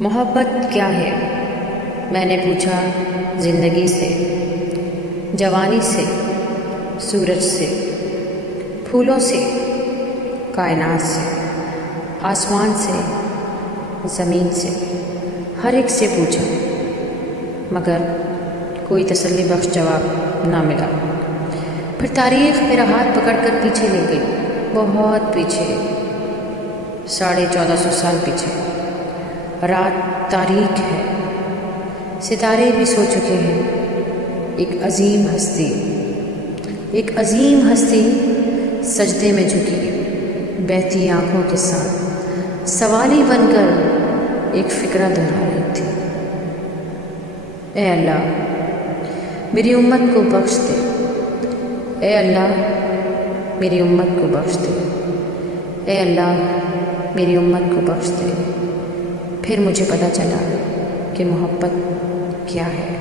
محبت کیا ہے؟ میں نے پوچھا زندگی سے، جوانی سے، سورج سے، پھولوں سے، کائنات سے، آسمان سے، زمین سے، ہر ایک سے پوچھا، مگر کوئی تسلی بخش جواب نہ ملا۔ پھر تاریخ میرا ہاتھ پکڑ کر پیچھے لے گئی، بہت پیچھے، 1450 سال پیچھے۔ رات تاریک ہے، ستارے بھی سو چکے ہیں۔ ایک عظیم ہستی سجدے میں جھکی، بہتی آنکھوں کے ساتھ سوالی بن کر ایک فکرہ دہرا رہی تھی۔ اے اللہ میری امت کو بخش دے، اے اللہ میری امت کو بخش دے، اے اللہ میری امت کو بخش دے۔ پھر مجھے پتہ چلا کہ محبت کیا ہے۔